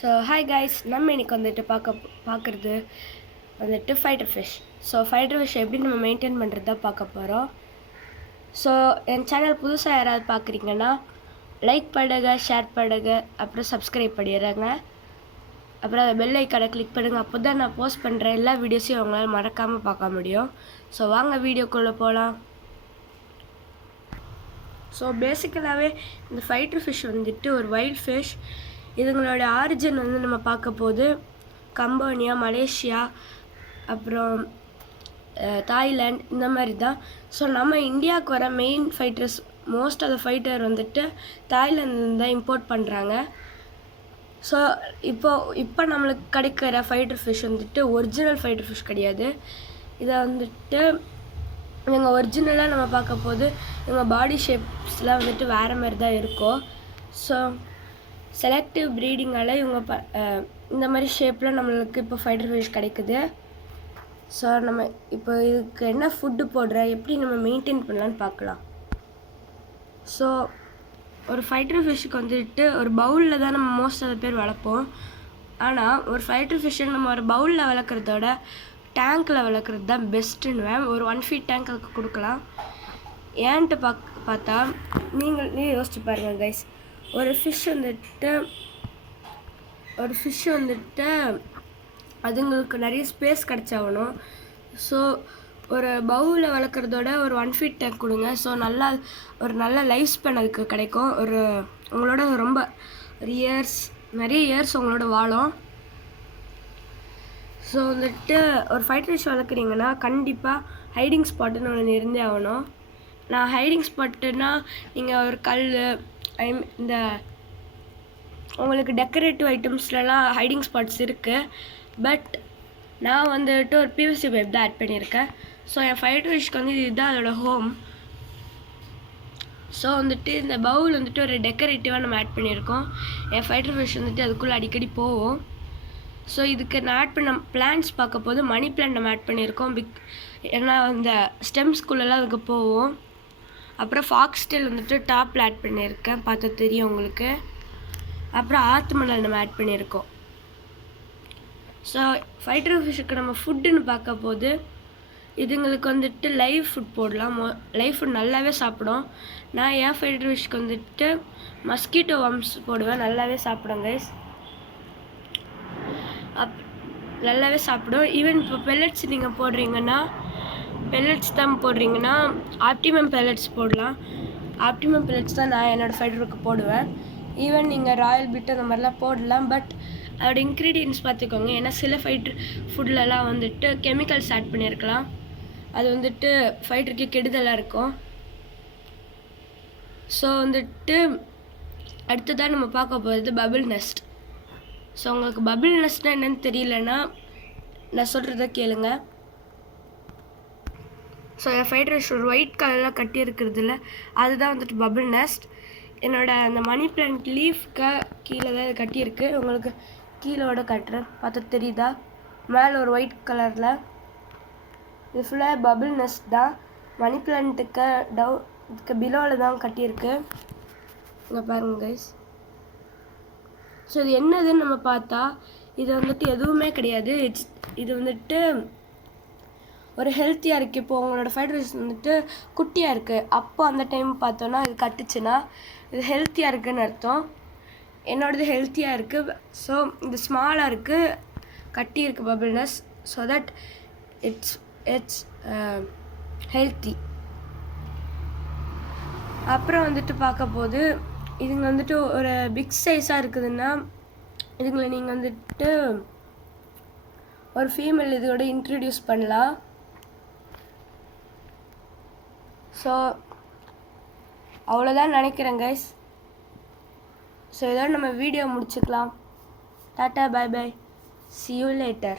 So hi guys, நம்ம இன்னைக்கு வந்துட்டு பார்க்குறது வந்துட்டு fighter fish. So fighter fish எப்படி நம்ம மெயின்டைன் பண்ணுறது தான் பார்க்க போகிறோம். ஸோ என் சேனல் புதுசாக யாராவது பார்க்குறீங்கன்னா லைக் பண்ணுங்க, ஷேர் பண்ணுங்க, அப்புறம் சப்ஸ்கிரைப் பண்ணிடுறாங்க. அப்புறம் அந்த பெல் ஐக்கானை கிளிக் பண்ணுங்கள். அப்போ தான் நான் போஸ்ட் பண்ணுற எல்லா வீடியோஸையும் அவங்களால மறக்காமல் பார்க்க முடியும். ஸோ வாங்க வீடியோக்குள்ளே போகலாம். ஸோ பேசிக்கலாகவே இந்த ஃபைட்டர் ஃபிஷ் வந்துட்டு ஒரு வைல்ட் ஃபிஷ். இதுங்களோட ஆரிஜின் வந்து நம்ம பார்க்க போது கம்போடியா, மலேசியா, அப்புறம் தாய்லாந்து இந்த மாதிரி தான். ஸோ நம்ம இந்தியாவுக்கு வர main fighters, most of the fighter வந்துட்டு தாய்லாந்து தான் இம்போர்ட் பண்ணுறாங்க. ஸோ இப்போ நம்மளுக்கு கிடைக்கிற ஃபைட்டர் ஃபிஷ் வந்துட்டு ஒரிஜினல் ஃபைட்டர் ஃபிஷ் கிடையாது. இதை வந்துட்டு இவங்க ஒரிஜினலாக நம்ம பார்க்க போது இவங்க பாடி ஷேப்ஸ்லாம் வந்துட்டு வேறு மாதிரி தான் இருக்கும். ஸோ செலக்டிவ் ப்ரீடிங்கால் இவங்க இந்த மாதிரி ஷேப்பில் நம்மளுக்கு இப்போ ஃபைட்டர் ஃபிஷ் கிடைக்குது. ஸோ நம்ம இப்போ இதுக்கு என்ன ஃபுட்டு போடுற, எப்படி நம்ம மெயின்டைன் பண்ணலான்னு பார்க்கலாம். ஸோ ஒரு ஃபைட்டர் ஃபிஷ்ஷுக்கு வந்துட்டு ஒரு பவுலில் தான் நம்ம மோஸ்ட் ஆஃப் பேர் வளர்ப்போம். ஆனால் ஒரு ஃபைட்டர் ஃபிஷ்ஷை நம்ம ஒரு பவுலில் வளர்க்குறதோட டேங்க்கில் வளர்க்குறது தான் பெஸ்ட்டுன்னுவேன். ஒரு 1 feet டேங்க் அதுக்கு கொடுக்கலாம். ஏன்ட்டு பார்த்தா நீங்களே யோசிச்சு பாருங்கள் கைஸ். ஒரு ஃபிஷ் வந்துட்டு அதுங்களுக்கு நிறைய ஸ்பேஸ் கிடச்சாகணும். ஸோ ஒரு பவுலில் வளர்க்குறதோட ஒரு 1 feet டேங்க் கொடுங்க. ஸோ ஒரு நல்ல லைஃப் ஸ்பேன் அதுக்கு கிடைக்கும். உங்களோட ரொம்ப நிறைய இயர்ஸ் உங்களோட வாழும். ஸோ வந்துட்டு ஒரு ஃபைட்டர் ஃபிஷ் வளர்க்குறீங்கன்னா கண்டிப்பாக ஹைடிங் ஸ்பாட்டுன்னு ஒன்று இருந்தே ஆகணும். நான் ஹைடிங் ஸ்பாட்டுன்னா நீங்கள் ஒரு கல், இந்த உங்களுக்கு டெக்கரேட்டிவ் ஐட்டம்ஸ்லலாம் ஹைடிங் ஸ்பாட்ஸ் இருக்குது. பட் நான் வந்துட்டு ஒரு PVC பைப் தான் ஆட் பண்ணியிருக்கேன். ஸோ என் ஃபைட்டர் ஃபிஷ்க்கு வந்து இதுதான் அதோட ஹோம். ஸோ வந்துட்டு இந்த பவுல் வந்துட்டு ஒரு டெக்கரேட்டிவாக நம்ம ஆட் பண்ணியிருக்கோம். என் ஃபைட்டர் ஃபிஷ் வந்துட்டு அதுக்குள்ளே அடிக்கடி போகும். ஸோ இதுக்கு நான் ஆட் பண்ண பிளான்ட்ஸ் பார்க்க போது மணி பிளான்ட் நம்ம ஆட் பண்ணியிருக்கோம். ஏன்னா இந்த ஸ்டெம்ஸ்குள்ளெல்லாம் அதுக்கு போகும். அப்புறம் ஃபாக்ஸ்டெயில் வந்துட்டு டாப்பில் ஆட் பண்ணியிருக்கேன், பார்த்தா தெரியும் உங்களுக்கு. அப்புறம் ஆத்து மணல் நம்ம ஆட் பண்ணியிருக்கோம். ஸோ ஃபைட்டர் ஃபிஷ்ஷுக்கு நம்ம ஃபுட்டுன்னு பார்க்க போது இதுங்களுக்கு வந்துட்டு லைவ் ஃபுட் போடலாம். லைவ் ஃபுட் நல்லாவே சாப்பிடும். நான் என் ஃபைட்டர் ஃபிஷ்க்கு வந்துட்டு மஸ்கிட்டோ வம்ஸ் போடுவேன், நல்லாவே சாப்பிடும் கைஸ். நல்லாவே சாப்பிடும். ஈவன் இப்போ பெல்லட்ஸ் நீங்கள் போடுறீங்கன்னா ஆப்டிமம் பெல்லட்ஸ் போடலாம். ஆப்டிமம் பெல்லட்ஸ் தான் நான் என்னோடய ஃபைட்டருக்கு போடுவேன். ஈவன் நீங்கள் ராயல் பிட் அந்த மாதிரிலாம் போடலாம். பட் அதோட இன்க்ரீடியன்ஸ் பார்த்துக்கோங்க. ஏன்னா சில ஃபைட்டர் ஃபுட்லலாம் வந்துட்டு கெமிக்கல்ஸ் ஆட் பண்ணியிருக்கலாம். அது வந்துட்டு ஃபைட்டருக்கு கெடுதலாக இருக்கும். ஸோ வந்துட்டு அடுத்ததான் நம்ம பார்க்க போகிறது பபிள் நெஸ்ட். ஸோ உங்களுக்கு பபிள் நெஸ்ட்னால் என்னென்னு தெரியலன்னா நான் சொல்கிறத கேளுங்க. ஸோ என் ஃபைட்டர் ஃபிஷ் ஒரு ஒயிட் கலரில் கட்டி இருக்கிறதுல அதுதான் வந்துட்டு பபிள் நெஸ்ட். என்னோடய அந்த மணி பிளான்ட் லீஃப்க்கு கீழே தான் இது கட்டியிருக்கு. உங்களுக்கு கீழோட கட்டுறேன், பார்த்து தெரியுதா? மேலே ஒரு ஒயிட் கலரில் இது ஃபுல்லாக பபிள் நெஸ்ட் தான். மணி பிளான்ட்டுக்கு இதுக்கு பிலோவில் தான் கட்டியிருக்கு. இங்கே பாருங்க கைஸ். ஸோ இது என்னதுன்னு நம்ம பார்த்தா இது வந்துட்டு எதுவுமே கிடையாது. இது வந்துட்டு ஒரு ஹெல்த்தியாக இருக்குது. இப்போ உங்களோட ஃபைட்டர் ஃபிஷ் வந்துட்டு குட்டியாக இருக்குது, அப்போ அந்த டைம் பார்த்தோன்னா இது கட்டுச்சுன்னா இது ஹெல்த்தியாக இருக்குதுன்னு அர்த்தம். என்னோடது ஹெல்த்தியாக இருக்குது. ஸோ இது ஸ்மாலாக இருக்குது, கட்டி இருக்குது bubbleness. So that it's healthy. அப்புறம் வந்துட்டு பார்க்க போது இதுங்க வந்துட்டு ஒரு பிக் சைஸாக இருக்குதுன்னா இதுங்களை நீங்கள் வந்துட்டு ஒரு ஃபீமேல் இதோட இன்ட்ரடியூஸ் பண்ணலாம். ஸோ அவ்வளோதான் நினைக்கிறேன் கைஸ். ஸோ இதோட நம்ம வீடியோ முடிச்சுக்கலாம். Tata, bye bye, see you later.